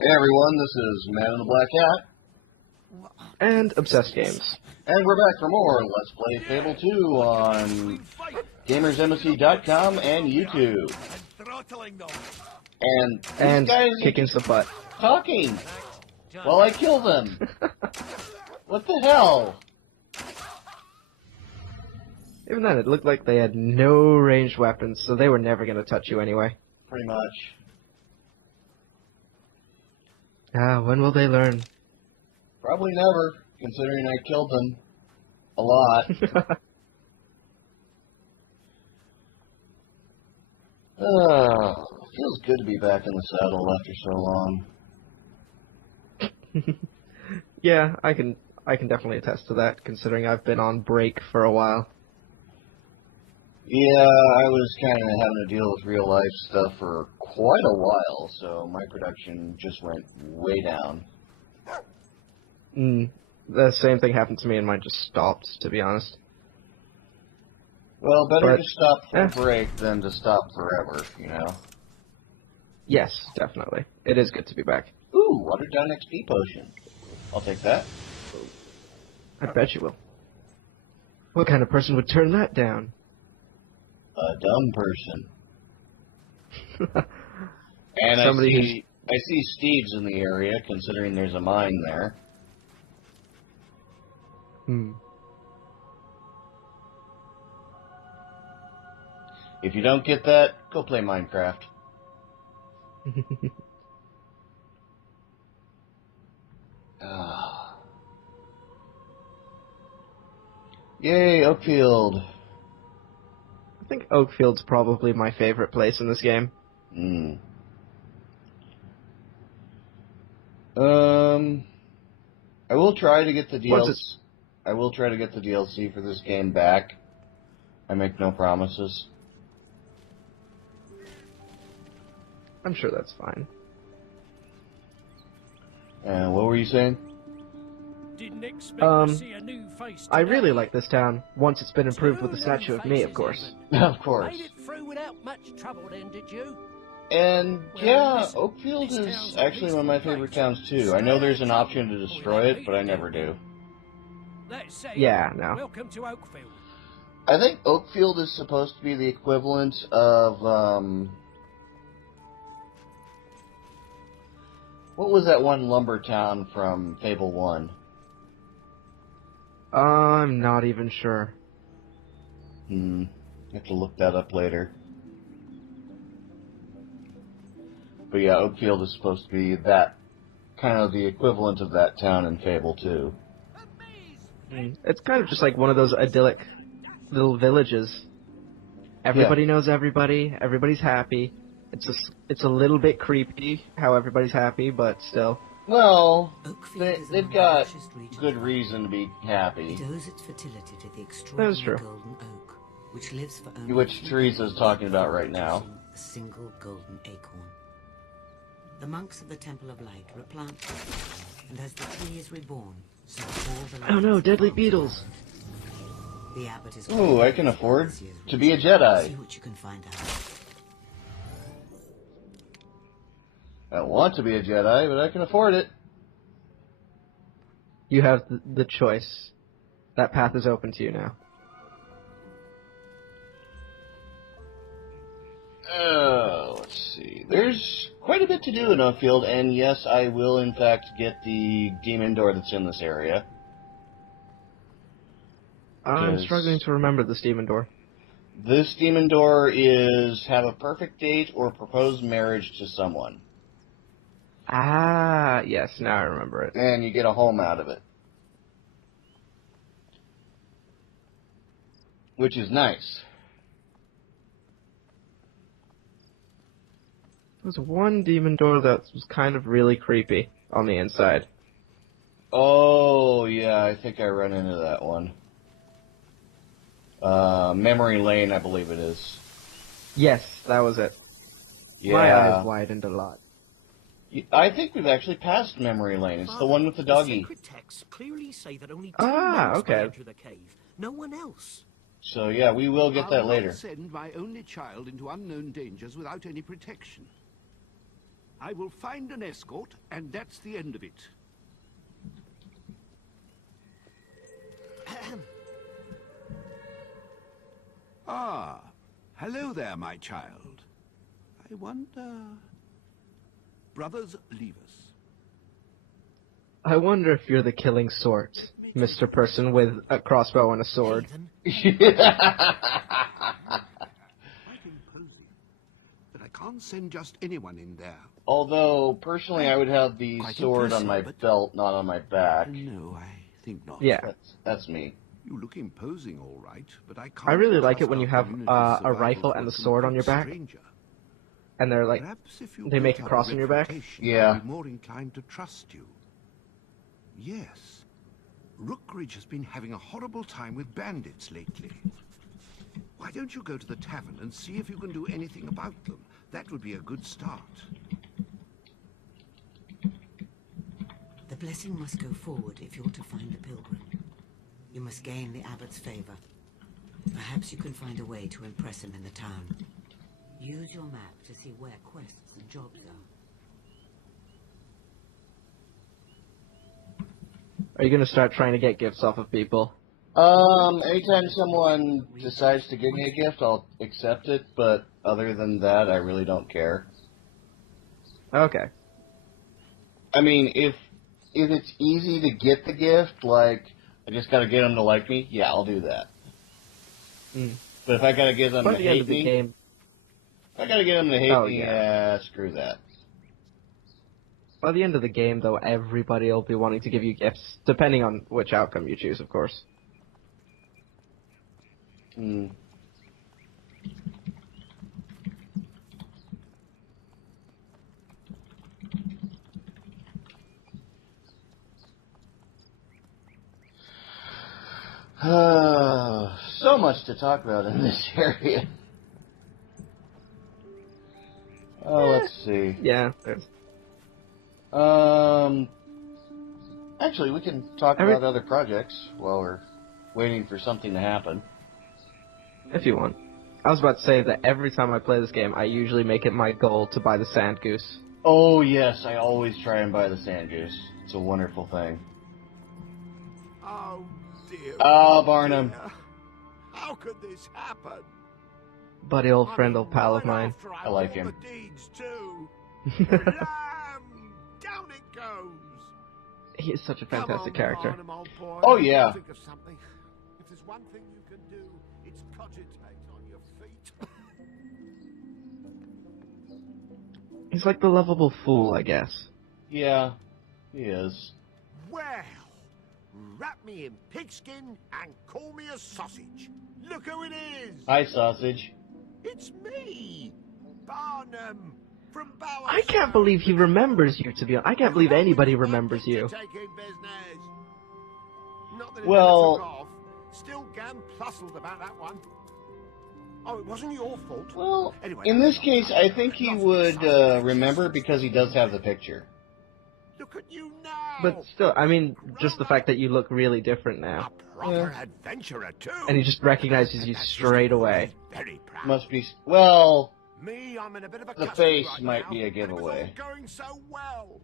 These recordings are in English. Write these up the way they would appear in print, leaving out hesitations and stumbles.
Hey everyone, this is Man in the Black Hat, And Obsessed Games. and we're back for more Let's Play Fable 2 on GamersEmbassy.com and YouTube. And these guys are kicking just some butt. talking while I kill them. What the hell? Even then, it looked like they had no ranged weapons, so they were never going to touch you anyway. Pretty much. When will they learn? Probably never, considering I killed them a lot. Feels good to be back in the saddle after so long. Yeah, I can definitely attest to that, considering I've been on break for a while. Yeah, I was kind of having to deal with real life stuff for quite a while, so my production just went way down. The same thing happened to me and mine just stopped, to be honest. Well, better to stop for a eh. break than to stop forever, you know? Yes, definitely. It is good to be back. Ooh, watered down XP potion. I'll take that. I bet you will. What kind of person would turn that down? A dumb person. And Somebody I see Steve's in the area, considering there's a mine there. If you don't get that, go play Minecraft. Yay, Oakvale. I think Oakvale's probably my favorite place in this game. I will try to get the DLC. I will try to get the DLC for this game back. I make no promises. I'm sure that's fine. What were you saying? Didn't expect to see a new face today. I really like this town, once it's been improved with the statue of me, of course. Of course. Made it through without much trouble then, did you? And, yeah, Oakvale is actually one of my favorite towns, too. I know there's an option to destroy it, but I never do. Let's say, yeah, no. Welcome to Oakvale. I think Oakvale is supposed to be the equivalent of, what was that one lumber town from Fable 1? I'm not even sure. Have to look that up later. But yeah, Oakvale is supposed to be that, kind of the equivalent of that town in Fable 2. It's kind of just like one of those idyllic little villages. Everybody knows everybody, everybody's happy. It's a little bit creepy how everybody's happy, but still. Well, they've got good reason to be happy. It owes its fertility to the extraordinary golden oak, which lives for only which Teresa's talking about right now. A single golden acorn. The monks of the Temple of Light replant it, and as the tree is reborn, so all the oh no, deadly beetles! The abbot is ooh, I can afford to be a Jedi. See what you can find out. I don't want to be a Jedi, but I can afford it. You have the choice. That path is open to you now. Let's see. There's quite a bit to do in Oakvale, and yes, I will in fact get the demon door that's in this area. I'm struggling to remember this demon door. This demon door is have a perfect date or propose marriage to someone. Ah, yes, now I remember it. And you get a home out of it. Which is nice. There was one demon door that was kind of really creepy on the inside. Oh, yeah, I think I run into that one. Memory Lane, I believe it is. Yes, that was it. Yeah. My eyes widened a lot. I think we've actually passed Memory Lane. It's the one with the doggy. Sacred texts clearly say that only okay. enter the cave. No one else. So yeah, we will get that later. I'll not send my only child into unknown dangers without any protection. I will find an escort, and that's the end of it. Ah, hello there, my child. I wonder... Brothers, leave us. I wonder if you're the killing sort, Mr. Person with a crossbow and a sword. But I can't send just anyone in there. Although, personally, I would have the Quite sword on my impressive, belt, not on my back. No, I think not. Yeah. That's me. You look imposing, all right, but I can't. I really like it trust when our you have community's a survival rifle to and a the sword on your complete back, stranger. and they're like, Perhaps if you they make a built up cross on your back? reputation, Yeah. I'd be more inclined to trust you. Yes. Rookridge has been having a horrible time with bandits lately. Why don't you go to the tavern and see if you can do anything about them? That would be a good start. The blessing must go forward if you're to find the pilgrim. You must gain the abbot's favor. Perhaps you can find a way to impress him in the town. Use your map to see where quests and jobs are. are you going to start trying to get gifts off of people? Anytime someone decides to give me a gift, I'll accept it, but other than that, I really don't care. Okay. I mean, if it's easy to get the gift, like, I just gotta get them to like me, yeah, I'll do that. Mm. But if I gotta get them By to the end hate of the me, game, if I gotta get them to hate me, yeah. Screw that. by the end of the game, though, everybody will be wanting to give you gifts, depending on which outcome you choose, of course. Hmm. So much to talk about in this area. Oh, let's see. Yeah. there's- Actually, we can talk about other projects while we're waiting for something to happen. If you want. I was about to say that every time I play this game, I usually make it my goal to buy the Sand Goose. Oh, yes, I always try and buy the Sand Goose. It's a wonderful thing. Oh dear. Ah, Barnum. Dear. How could this happen? Buddy, old friend, old pal of mine. I like him. The deeds too. Lamb! Down it goes. He is such a Come fantastic on, character. Barnum, old boy. Oh, yeah. Think of something. If there's one thing you can do, it's cogitate on your feet. He's like the lovable fool, I guess. Yeah, he is. Well, wrap me in pigskin and call me a sausage. Look who it is. Hi, sausage. It's me, Barnum, from Bower. I can't believe he remembers you, to be honest. I can't believe anybody remembers you. Not that it Well- ever took off. Still gam puzzled about that one. Oh, it wasn't your fault. Well, Anyway, in that's this not case, right. I think he Lots of would excitement. remember because he does have the picture. Look at you now. But still, I mean, just the fact that you look really different now. A proper adventurer too. And he just recognizes you straight away. Very proud. Must be... Well, Me, I'm in a bit of a The custard face right might now, be a and it was giveaway. all going so well.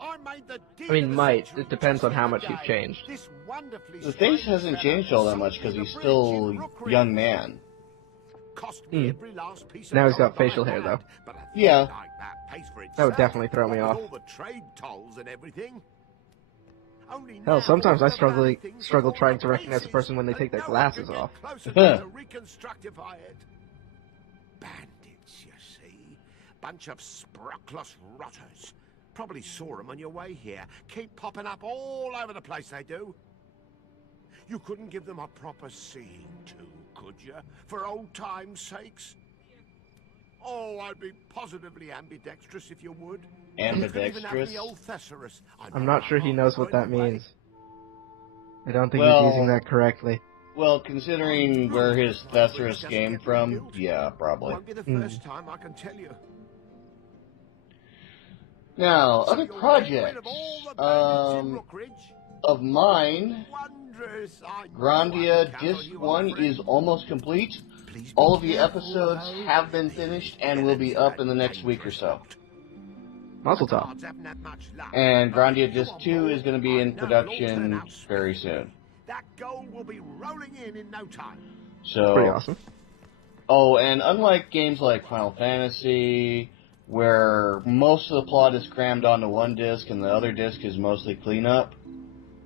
I made the deal I mean, of the might. century It depends just on how the much other you've day. changed. This wonderfully the face strange hasn't fella changed all that sold much me because the he's bridge still in Rookridge. young man. Cost me every last piece of Now he's got gold I facial hair, had, though. but I think Yeah. like that pays for That would itself, definitely throw me what off. with all the trade tolls and everything. Only Hell, now sometimes I the bad things struggle have trying all to the recognize a pieces, person when they and take their no one glasses can get off. close enough to reconstructify it. Bandits, you see. Bunch of spruckless rotters. Probably saw 'em on your way here. Keep popping up all over the place, they do. You couldn't give them a proper seeing to, could you? For old time's sakes? Oh, I'd be positively ambidextrous if you would. You could even have Ambidextrous? the old thesaurus. I I'm know not my sure he heart knows what that anyway. means. I don't think Well- he's using that correctly. Well, considering where his thesaurus came from, yeah, probably. Won't be the first time, I can tell you. Now, So other you'll get rid projects of all the bandits in Rookridge? of mine, Wondrous. I know I Grandia can count Disc on you, 1 old friend. is almost complete. Please be All of the careful, episodes though. have been finished and will be up in the next week or so. Mazel tov. Cards haven't had much luck. And Grandia You Disc on 2 board? is going to be I in know it'll all turn production out very splendid. soon. That gold will be rolling in no time. So, Pretty awesome. oh, and unlike games like Final Fantasy, where most of the plot is crammed onto one disc and the other disc is mostly cleanup,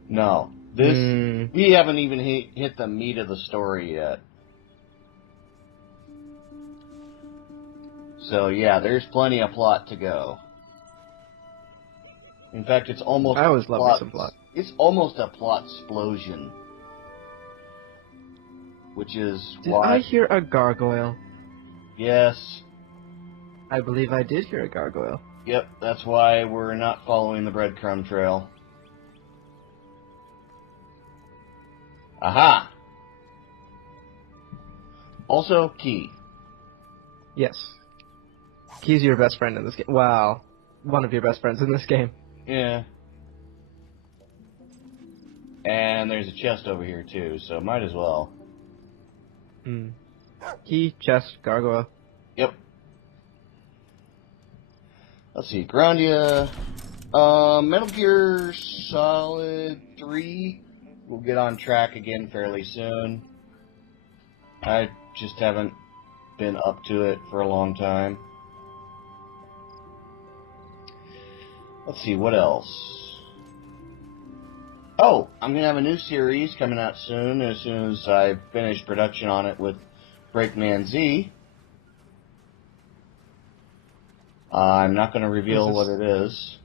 no. This, we haven't even hit the meat of the story yet. So yeah, there's plenty of plot to go. In fact, it's almost I always love me some plot. It's almost a plot explosion. Which is Did why... I hear a gargoyle? Yes. I believe I did hear a gargoyle. Yep, that's why we're not following the breadcrumb trail. Aha! Also, Key. Yes. Key's your best friend in this game. Wow. One of your best friends in this game. Yeah. And there's a chest over here, too, so might as well. Key, chest, gargoyle. Yep. Let's see, Grandia. Metal Gear Solid 3 will get on track again fairly soon. I just haven't been up to it for a long time. Let's see, what else? Oh, I'm going to have a new series coming out soon as I finish production on it with Breakman Z. I'm not going to reveal what it is.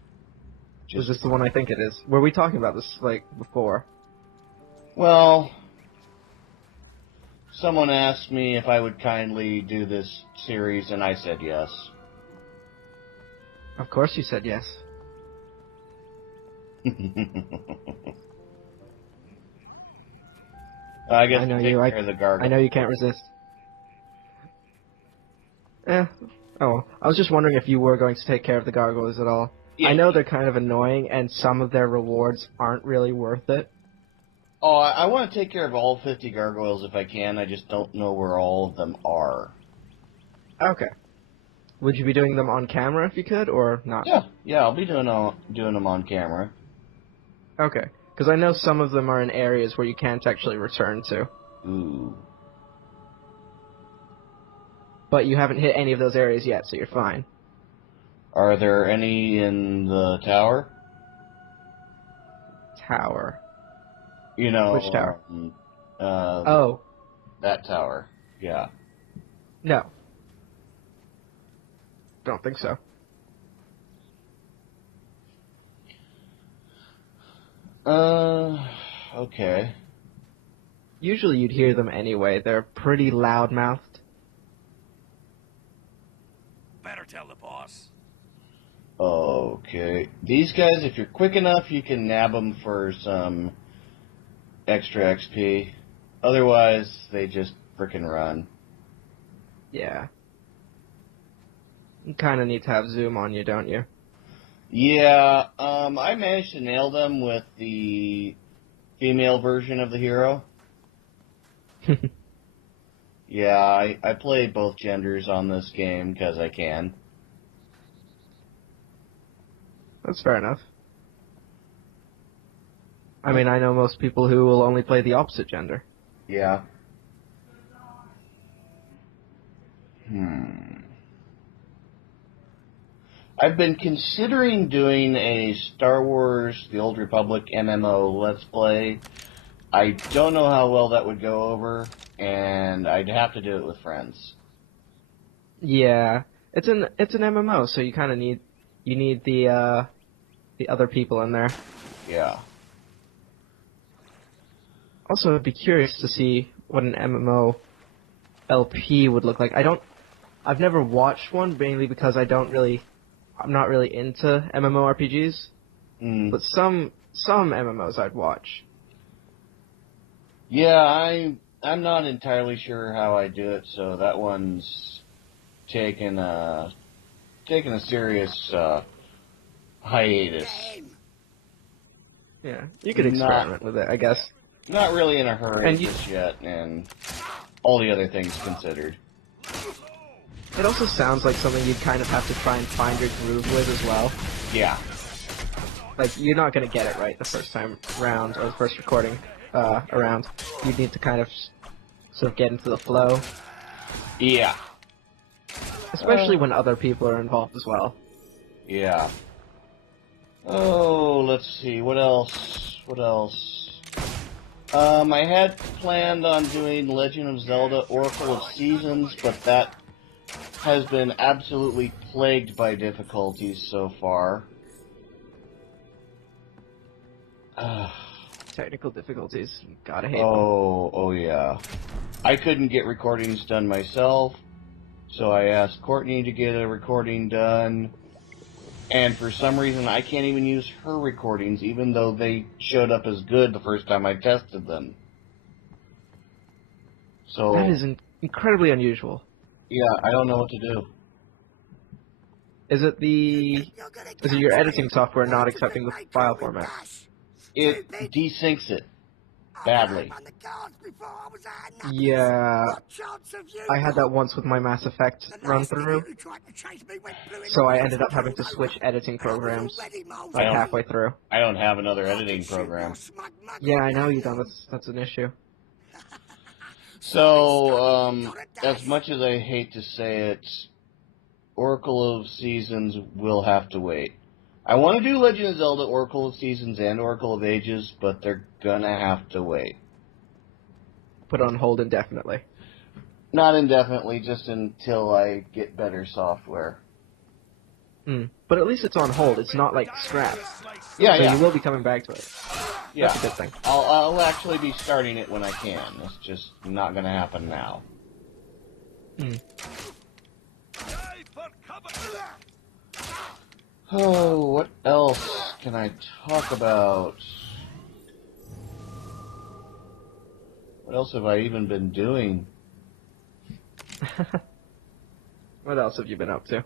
Is this the one I think it is? Were we talking about this, like, before? Well, someone asked me if I would kindly do this series, and I said yes. Of course you said yes. I guess I know take you. care of the gargoyle. I know you can't resist. Oh, I was just wondering if you were going to take care of the gargoyles at all. Yeah. I know they're kind of annoying, and some of their rewards aren't really worth it. Oh, I want to take care of all 50 gargoyles if I can. I just don't know where all of them are. Okay. Would you be doing them on camera if you could, or not? Yeah, I'll be doing them on camera. Okay. Because I know some of them are in areas where you can't actually return to. Ooh. But you haven't hit any of those areas yet, so you're fine. Are there any in the tower? Tower. You know... Which tower? Oh. That tower. Yeah. No. Don't think so. Okay. Usually you'd hear them anyway. They're pretty loud-mouthed. Better tell the boss. Okay. These guys, if you're quick enough, you can nab them for some extra XP. Otherwise, they just frickin' run. Yeah. You kind of need to have zoom on you, don't you? Yeah, I managed to nail them with the female version of the hero. Yeah, I play both genders on this game because I can. That's fair enough. I mean, I know most people who will only play the opposite gender. Yeah. I've been considering doing a Star Wars The Old Republic MMO Let's Play. I don't know how well that would go over, and I'd have to do it with friends. Yeah, it's an MMO, so you kind of need the other people in there. Yeah. Also, I'd be curious to see what an MMO LP would look like. I've never watched one, mainly because I'm not really into MMORPGs. But some MMOs I'd watch. Yeah, I'm not entirely sure how I do it, so that one's taking a serious hiatus. Yeah, you could experiment with it, I guess. Not really in a hurry And just yet, and all the other things considered. It also sounds like something you'd kind of have to try and find your groove with as well. Yeah. Like, you're not going to get it right the first time round, or the first recording around. You need to kind of sort of get into the flow. Yeah. Especially when other people are involved as well. Yeah. Oh, let's see. What else? What else? I had planned on doing Legend of Zelda Oracle of Seasons, but that has been absolutely plagued by difficulties so far. Technical difficulties. Gotta hate them. Oh yeah. I couldn't get recordings done myself, so I asked Courtney to get a recording done. And for some reason, I can't even use her recordings, even though they showed up as good the first time I tested them. So That is incredibly unusual. yeah, I don't know what to do. Is it your editing software not accepting the file format? It desyncs it badly. Yeah, I had that once with my Mass Effect run-through, so I ended up having to switch editing programs like halfway through. I don't have another editing program. Yeah, I know you don't. That's an issue. So, as much as I hate to say it, Oracle of Seasons will have to wait. I want to do Legend of Zelda Oracle of Seasons and Oracle of Ages, but they're gonna have to wait. Put on hold indefinitely. Not indefinitely, just until I get better software. But at least it's on hold. It's not like scrapped. Yeah, so yeah. you will be coming back to it. Yeah. That's a good thing. I'll actually be starting it when I can. It's just not gonna happen now. Oh, what else can I talk about? What else have I even been doing? What else have you been up to?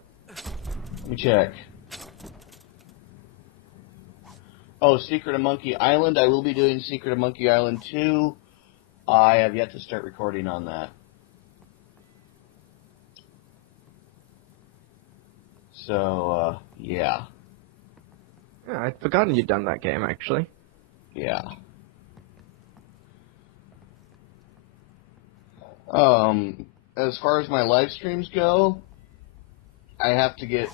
Let me check. Oh, Secret of Monkey Island. I will be doing Secret of Monkey Island 2. I have yet to start recording on that. So, yeah. Yeah, I'd forgotten you'd done that game, actually. Yeah. As far as my live streams go, I have to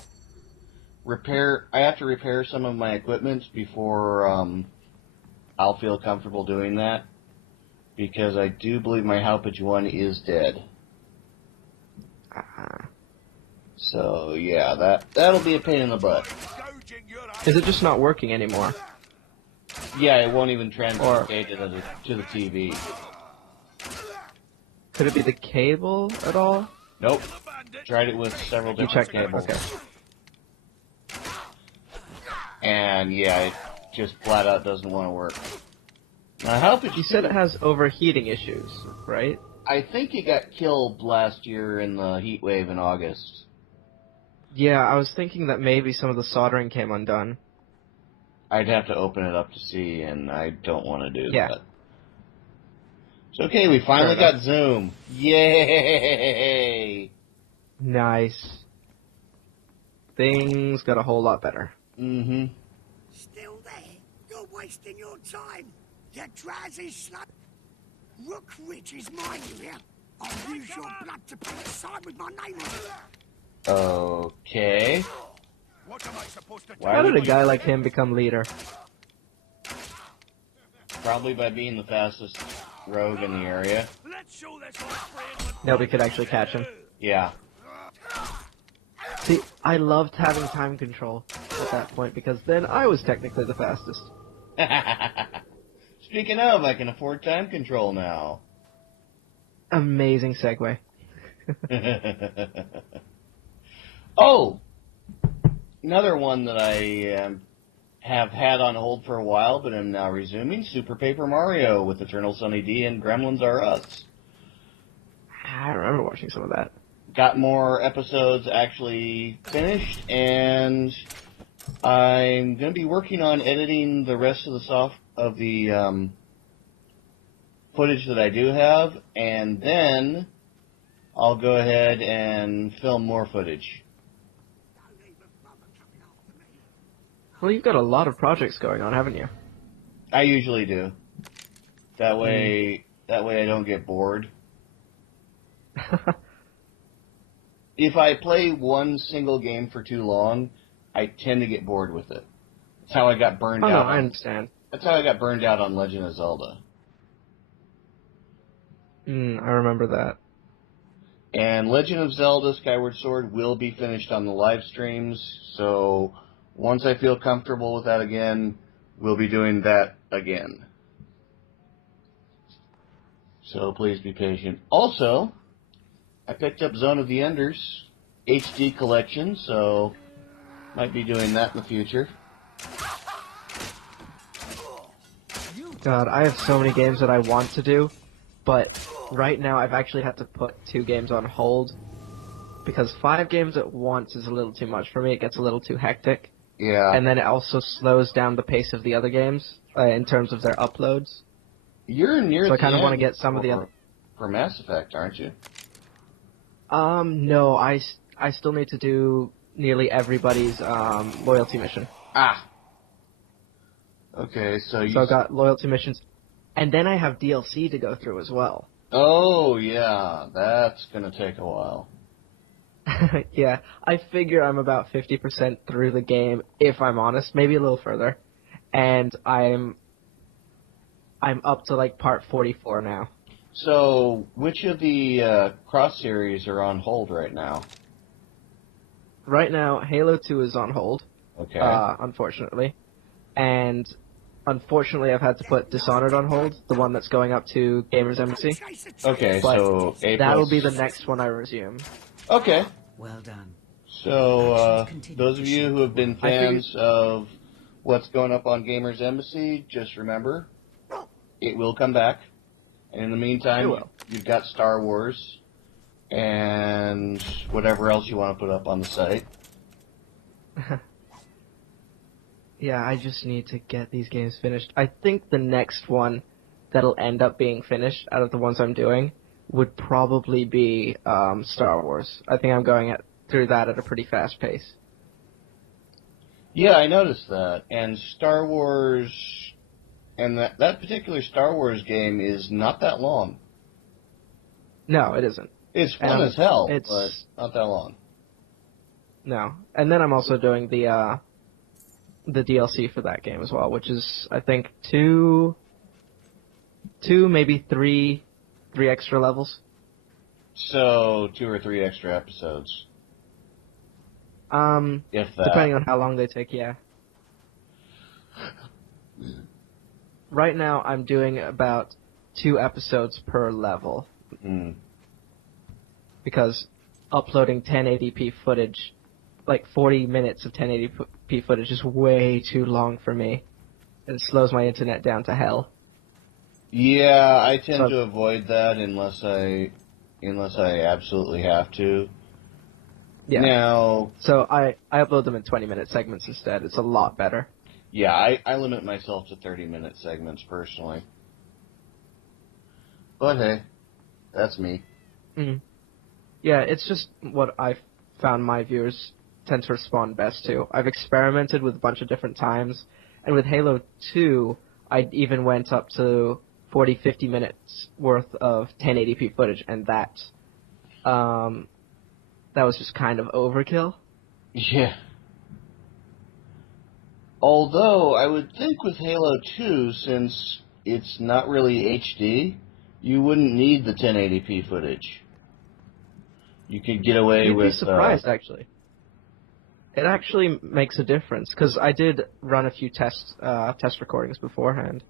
repair some of my equipment before, I'll feel comfortable doing that. Because I do believe my Halpage 1 is dead. So, yeah, that'll be a pain in the butt. Is it just not working anymore? Yeah, it won't even transfer data to the TV. Could it be the cable at all? Nope. Tried it with several different cables. Okay. And, yeah, it just flat out doesn't want to work. Now, Halpage, You said it has overheating issues, right? I think it got killed last year in the heat wave in August. Yeah, I was thinking that maybe some of the soldering came undone. I'd have to open it up to see, and I don't want to do Yeah. that. It's okay, we finally got Zoom. Yay! Nice. Things got a whole lot better. Mm-hmm. Still there? You're wasting your time. You drowsy slut. Rook Ridge is mine, you hear? I'll use your blood to put a sign with my name on it. Okay. What am I supposed to How did a guy like him become leader? Probably by being the fastest rogue in the area. Let's show this old friend what Nobody could actually catch him. Yeah. See, I loved having time control at that point, because then I was technically the fastest. Speaking of, I can afford time control now. Amazing segue. Oh! Another one that I have had on hold for a while, but am now resuming, Super Paper Mario with Eternal Sunny D and Gremlins Are Us. I remember watching some of that. Got more episodes actually finished, and I'm going to be working on editing the rest of the footage that I do have, and then I'll go ahead and film more footage. Well, you've got a lot of projects going on, haven't you? I usually do. That way I don't get bored. If I play one single game for too long, I tend to get bored with it. That's how I got burned out. No, I understand. That's how I got burned out on Legend of Zelda. I remember that. And Legend of Zelda Skyward Sword will be finished on the live streams, so once I feel comfortable with that again, we'll be doing that again. So please be patient. Also, I picked up Zone of the Enders HD collection, so might be doing that in the future. God, I have so many games that I want to do, but right now I've actually had to put 2 games on hold, because 5 games at once is a little too much for me. It gets a little too hectic. Yeah. And then it also slows down the pace of the other games in terms of their uploads. You're near So I the kind of want to end get some of the other... for Mass Effect, aren't you? No, I still need to do nearly everybody's loyalty mission. Ah. Okay, so you... So I've got loyalty missions, and then I have DLC to go through as well. Oh, yeah, that's gonna take a while. Yeah, I figure I'm about 50% through the game, if I'm honest, maybe a little further. And I'm up to, like, part 44 now. So, which of the cross series are on hold right now? Right now, Halo 2 is on hold, Okay. unfortunately. And unfortunately, I've had to put Dishonored on hold, the one that's going up to Gamers Embassy. Okay, But so that'll be the next one I resume. Okay. Well done. So, those of you who have been fans of what's going up on Gamers Embassy, just remember, it will come back. And in the meantime, you've got Star Wars and whatever else you want to put up on the site. Yeah, I just need to get these games finished. I think the next one that'll end up being finished out of the ones I'm doing would probably be Star Wars. I think I'm going through that at a pretty fast pace. Yeah, I noticed that. And Star Wars, and that particular Star Wars game is not that long. No, it isn't. It's fun as hell, it's but not that long. No. And then I'm also doing the DLC for that game as well, which is, I think, two, maybe three extra levels. So, 2 or 3 extra episodes. If that. Depending on how long they take, yeah. Right now, I'm doing about 2 episodes per level. Because uploading 1080p footage, like 40 minutes of 1080p footage, is way too long for me. It slows my internet down to hell. Yeah, I tend to avoid that unless I absolutely have to. Yeah. Now, so I upload them in 20-minute segments instead. It's a lot better. Yeah, I limit myself to 30-minute segments personally. But hey, that's me. Yeah, it's just what I've found my viewers tend to respond best to. I've experimented with a bunch of different times, and with Halo 2, I even went up to 40-50 minutes worth of 1080p footage, and that was just kind of overkill. Yeah. Although, I would think with Halo 2, since it's not really HD, you wouldn't need the 1080p footage. You could get away with... You'd be surprised, actually. It actually makes a difference, because I did run a few test recordings beforehand.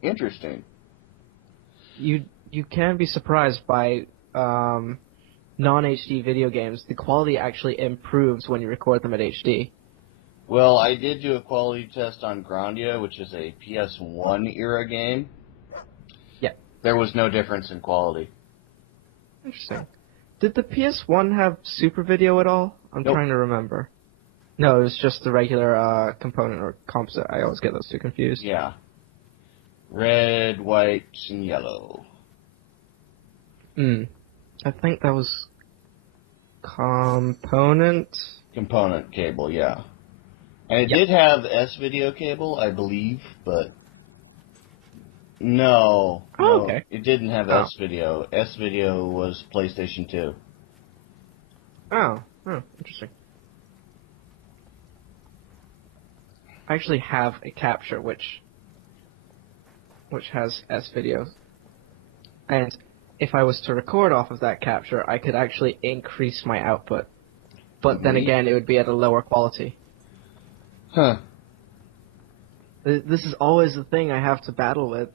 Interesting. You can be surprised by non-HD video games. The quality actually improves when you record them at HD. Well, I did do a quality test on Grandia, which is a PS1 era game. Yeah. There was no difference in quality. Interesting. Did the PS1 have Super Video at all? I'm trying to remember. No, it was just the regular component or composite. I always get those two confused. Yeah. Red, white, and yellow. I think that was Component? Component cable, yeah. And it Yep. did have S-video cable, I believe, but... No. Oh, No, okay. it didn't have Oh. S-video. S-video was PlayStation 2. Oh, interesting. I actually have a capture which has S-video. And if I was to record off of that capture, I could actually increase my output. But then again, it would be at a lower quality. Huh. This is always the thing I have to battle with.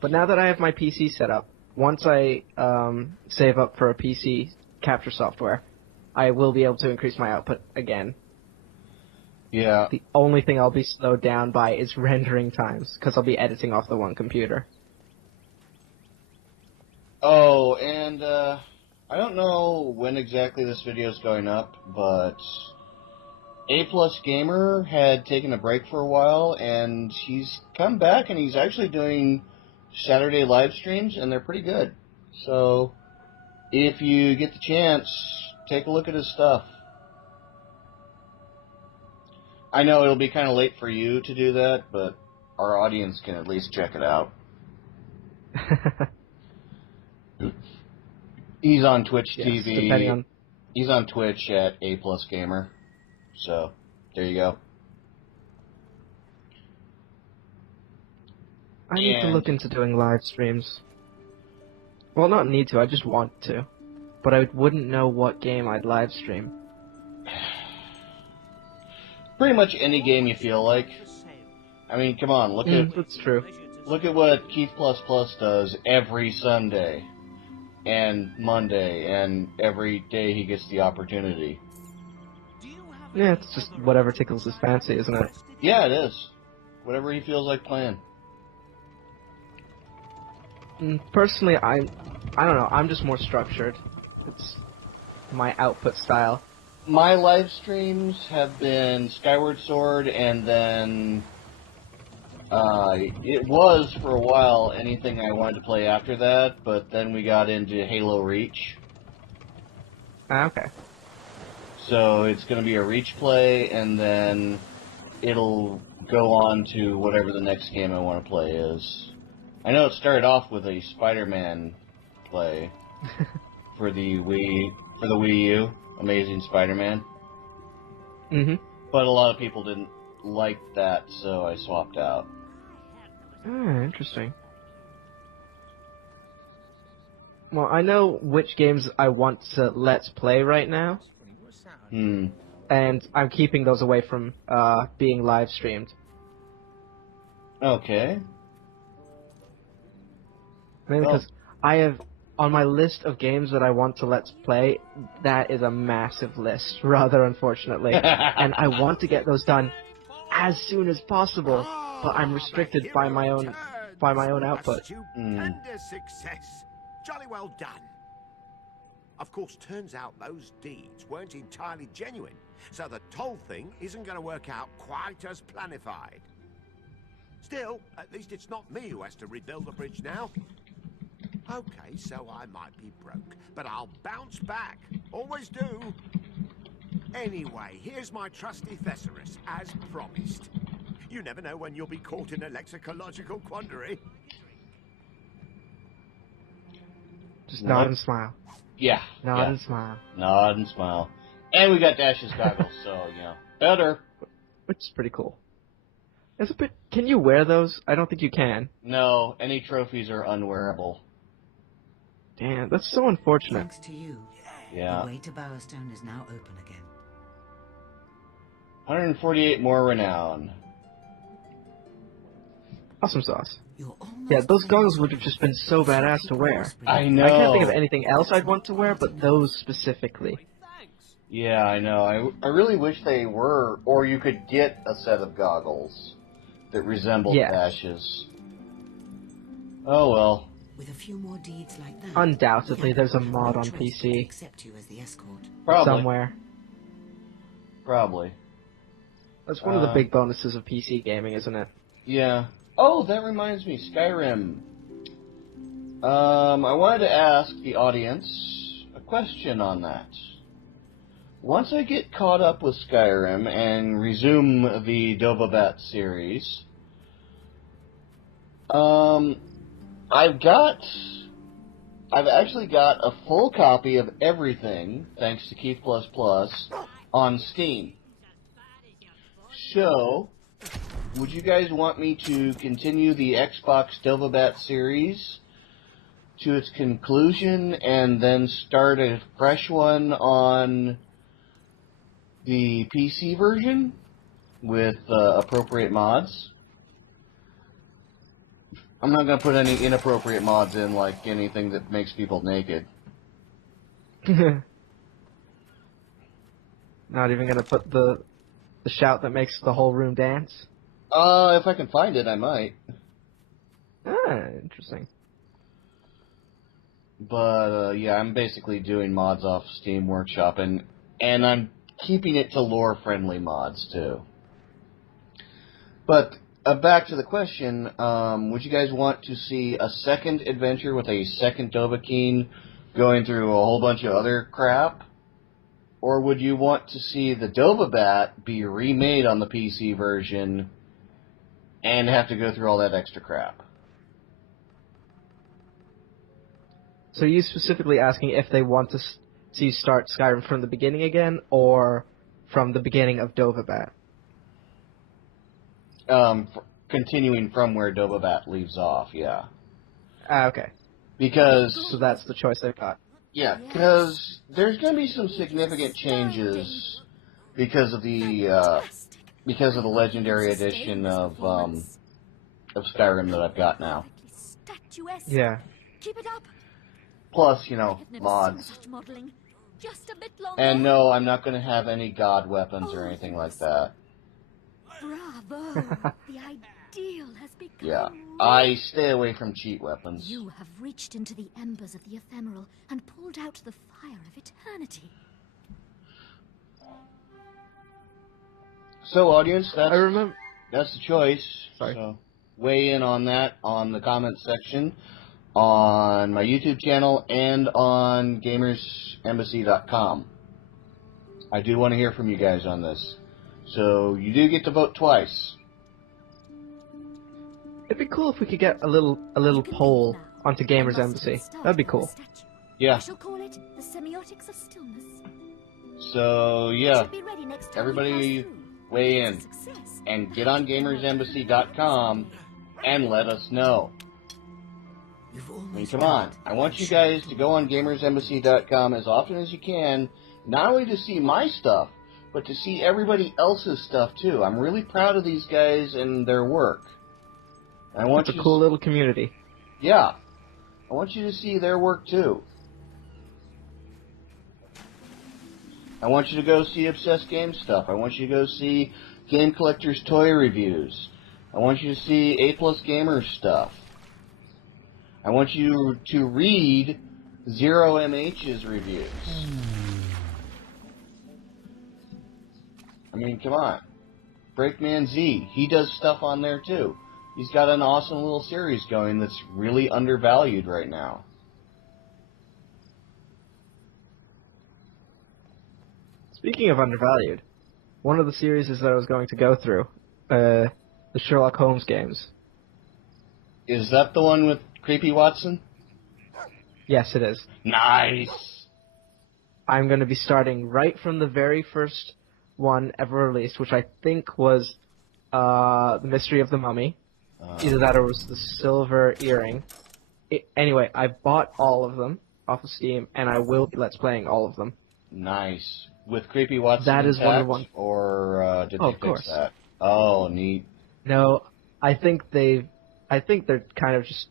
But now that I have my PC set up, once I save up for a PC capture software, I will be able to increase my output again. Yeah. The only thing I'll be slowed down by is rendering times, because I'll be editing off the one computer. Oh, and I don't know when exactly this video is going up, but A+ Gamer had taken a break for a while, and he's come back, and he's actually doing Saturday live streams, and they're pretty good. So, if you get the chance, take a look at his stuff. I know it'll be kind of late for you to do that, but our audience can at least check it out. He's on Twitch Yes, TV. depending on... He's on Twitch at A+ Gamer. So, there you go. I need to look into doing live streams. Well, not need to, I just want to. But I wouldn't know what game I'd live stream. Pretty much any game you feel like. I mean, come on, That's true. look at what Keith++ does every Sunday and Monday and every day he gets the opportunity. Yeah, it's just whatever tickles his fancy, isn't it? Yeah, it is. Whatever he feels like playing. Personally, I don't know, I'm just more structured. It's my output style. My live streams have been Skyward Sword, and then it was for a while anything I wanted to play after that, but then we got into Halo Reach. Okay. So it's going to be a Reach play, and then it'll go on to whatever the next game I want to play is. I know it started off with a Spider-Man play for the Wii U, Amazing Spider-Man. Mm-hmm. But a lot of people didn't like that, so I swapped out. Ah, interesting. Well, I know which games I want to let's play right now. And I'm keeping those away from being live streamed. Okay. Mainly because I have, on my list of games that I want to let's play, that is a massive list, rather unfortunately. And I want to get those done as soon as possible, but I'm restricted by my own output. Stupendous success. Jolly well done. Of course, turns out those deeds weren't entirely genuine, so the toll thing isn't going to work out quite as planified. Still, at least it's not me who has to rebuild the bridge now. Okay, so I might be broke, but I'll bounce back. Always do. Anyway, here's my trusty thesaurus, as promised. You never know when you'll be caught in a lexicological quandary. Just nod and smile. Yeah. Nod and smile. Nod and smile. And we got Dash's goggles, so, you know, better. Which is pretty cool. It's a bit... Can you wear those? I don't think you can. No, any trophies are unwearable. Damn, that's so unfortunate. Thanks to you, Yeah. the way to Bowerstone is now open again. 148 more renown. Awesome sauce. You're almost Yeah, those goggles would have just been so badass to wear. I know. I can't think of anything else I'd want to wear, but those specifically. Yeah, I know. I really wish they were, or you could get a set of goggles that resembled Dash's. Oh well. With a few more deeds like that, Undoubtedly, there's a mod on choice but to PC. accept you as the escort. Probably. Somewhere. Probably. That's one of the big bonuses of PC gaming, isn't it? Yeah. Oh, that reminds me, Skyrim. I wanted to ask the audience a question on that. once I get caught up with Skyrim and resume the Dovabat series, I've actually got a full copy of everything, thanks to Keith++, on Steam. So, would you guys want me to continue the Xbox Dovabat series to its conclusion and then start a fresh one on the PC version with appropriate mods? I'm not going to put any inappropriate mods in, like anything that makes people naked. Not even gonna put the shout that makes the whole room dance? If I can find it, I might. Ah, interesting. But, yeah, I'm basically doing mods off Steam Workshop, and I'm keeping it to lore-friendly mods, too. But, back to the question, would you guys want to see a second adventure with a second Dovahkiin going through a whole bunch of other crap? Or would you want to see the Dovabat be remade on the PC version and have to go through all that extra crap? So are you specifically asking if they want to see you start Skyrim from the beginning again, or from the beginning of Dovabat? Continuing from where Dovabat leaves off, yeah. Ah, okay. Because... So that's the choice they've got. Yeah, because there's going to be some significant changes because of the legendary edition of Skyrim that I've got now. Yeah. Keep it up. Plus, you know, mods. Just a bit longer. And no, I'm not going to have any god weapons or anything like that. Bravo. The ideal has become. Yeah, I stay away from cheat weapons. You have reached into the embers of the ephemeral and pulled out the fire of eternity. So, audience, I remember. that's the choice. Sorry. So, weigh in on that on the comments section, on my YouTube channel, and on gamersembassy.com. I do want to hear from you guys on this. So, you do get to vote twice. It'd be cool if we could get a little poll onto Gamers Embassy. That'd be cool. Yeah. I shall call it the semiotics of stillness. So, yeah. Should be ready next time Everybody we pass through. weigh in. Success. And get on gamersembassy.com and let us know. I mean, come on. I want you guys to go on gamersembassy.com as often as you can, not only to see my stuff, but to see everybody else's stuff, too. I'm really proud of these guys and their work. I want It's a cool little community. Yeah. I want you to see their work, too. I want you to go see Obsessed Game stuff. I want you to go see Game Collector's Toy Reviews. I want you to see A+ Gamers stuff. I want you to read Zero MH's reviews. I mean, come on. Breakman Z, he does stuff on there too. He's got an awesome little series going that's really undervalued right now. Speaking of undervalued, one of the series that I was going to go through, the Sherlock Holmes games. Is that the one with Creepy Watson? Yes, it is. Nice! I'm going to be starting right from the very first one ever released, which I think was The Mystery of the Mummy. Either that or it was The Silver Earring. Anyway, I bought all of them off of Steam, and I will be Let's Playing all of them. Nice. With Creepy Watson That is intact, one. or did they of fix course. that? Oh, neat. No, I think they're kind of just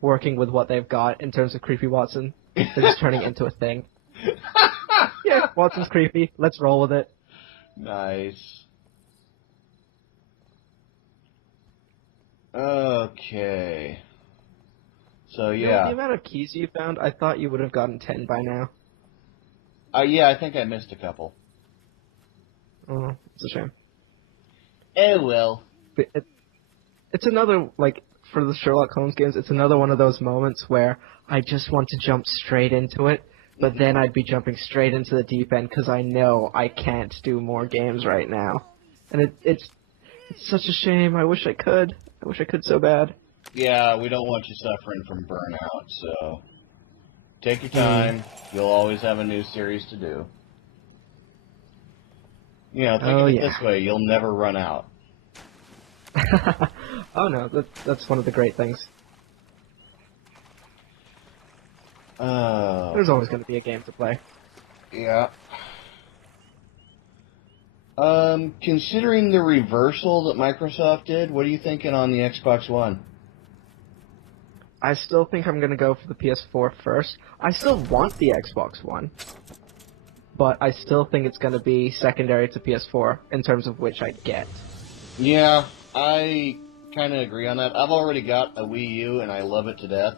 working with what they've got in terms of Creepy Watson. They're just turning it into a thing. Yeah, Watson's creepy. Let's roll with it. Nice. Okay. So, You know, yeah. the amount of keys you found, I thought you would have gotten 10 by now. Yeah, I think I missed a couple. Oh, it's a shame. Oh, well. But it's another, like, for the Sherlock Holmes games, it's another one of those moments where I just want to jump straight into it but then I'd be jumping straight into the deep end because I know I can't do more games right now. And it's such a shame. I wish I could. I wish I could so bad. Yeah, we don't want you suffering from burnout, so take your time. You'll always have a new series to do. You know, think of it this way, you'll never run out. Oh no, that's one of the great things. There's always going to be a game to play. Yeah. Considering the reversal that Microsoft did, what are you thinking on the Xbox One? I still think I'm going to go for the PS4 first. I still want the Xbox One, but I still think it's going to be secondary to PS4 in terms of which I get. Yeah, I kind of agree on that. I've already got a Wii U, and I love it to death.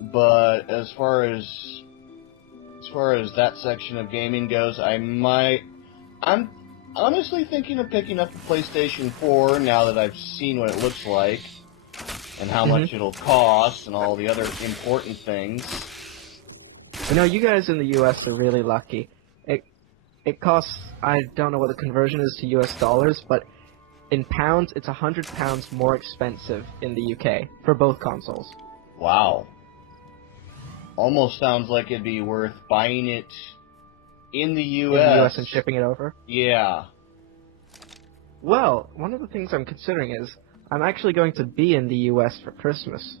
But as far as that section of gaming goes, I'm honestly thinking of picking up the PlayStation 4 now that I've seen what it looks like and how much it'll cost and all the other important things. You know, you guys in the U.S. are really lucky. It costs, I don't know what the conversion is to U.S. dollars, but in pounds, it's £100 more expensive in the UK for both consoles. Wow. Almost sounds like it'd be worth buying it in the U.S. In the U.S. and shipping it over? Yeah. Well, one of the things I'm considering is I'm actually going to be in the U.S. for Christmas.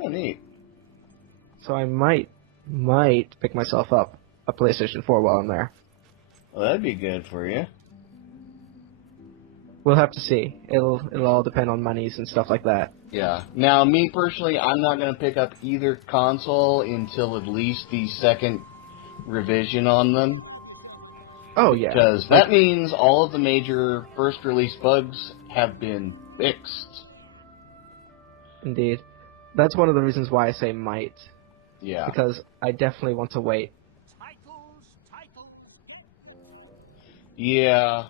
Oh, neat. So I might pick myself up a PlayStation 4 while I'm there. Well, that'd be good for you. We'll have to see. It'll all depend on monies and stuff like that. Yeah. Now, me personally, I'm not going to pick up either console until at least the second revision on them. Oh, yeah. Because that means all of the major first release bugs have been fixed. Indeed. That's one of the reasons why I say might. Yeah. Because I definitely want to wait. Yeah.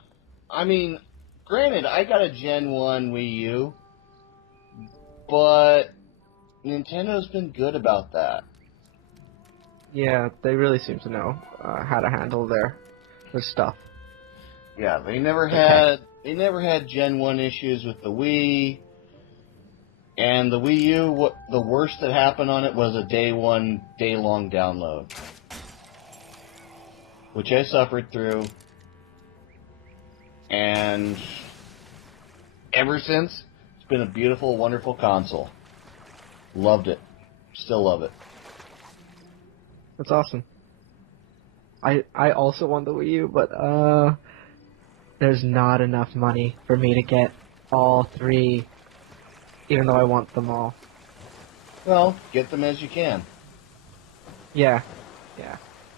I mean, granted, I got a Gen 1 Wii U, but Nintendo's been good about that. Yeah, they really seem to know how to handle their stuff. Yeah, they never had Gen 1 issues with the Wii, and the Wii U, the worst that happened on it was a day-long download, which I suffered through, and ever since, it's been a beautiful, wonderful console. Loved it. Still love it. That's awesome. I also want the Wii U, but there's not enough money for me to get all three, even though I want them all. Well, get them as you can. Yeah.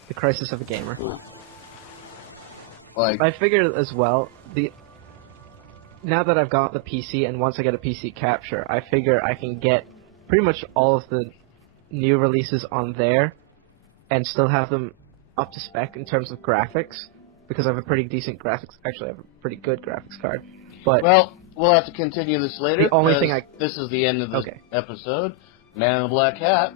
The crisis of a gamer. Like, I figure as well, now that I've got the PC, and once I get a PC capture, I figure I can get pretty much all of the new releases on there and still have them up to spec in terms of graphics, because I have a pretty decent graphics. Actually, I have a pretty good graphics card. But well, we'll have to continue this later. The only thing this is the end of this episode. Man in the Black Hat.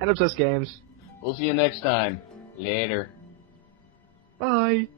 And Obsessed Games. We'll see you next time. Later. Bye.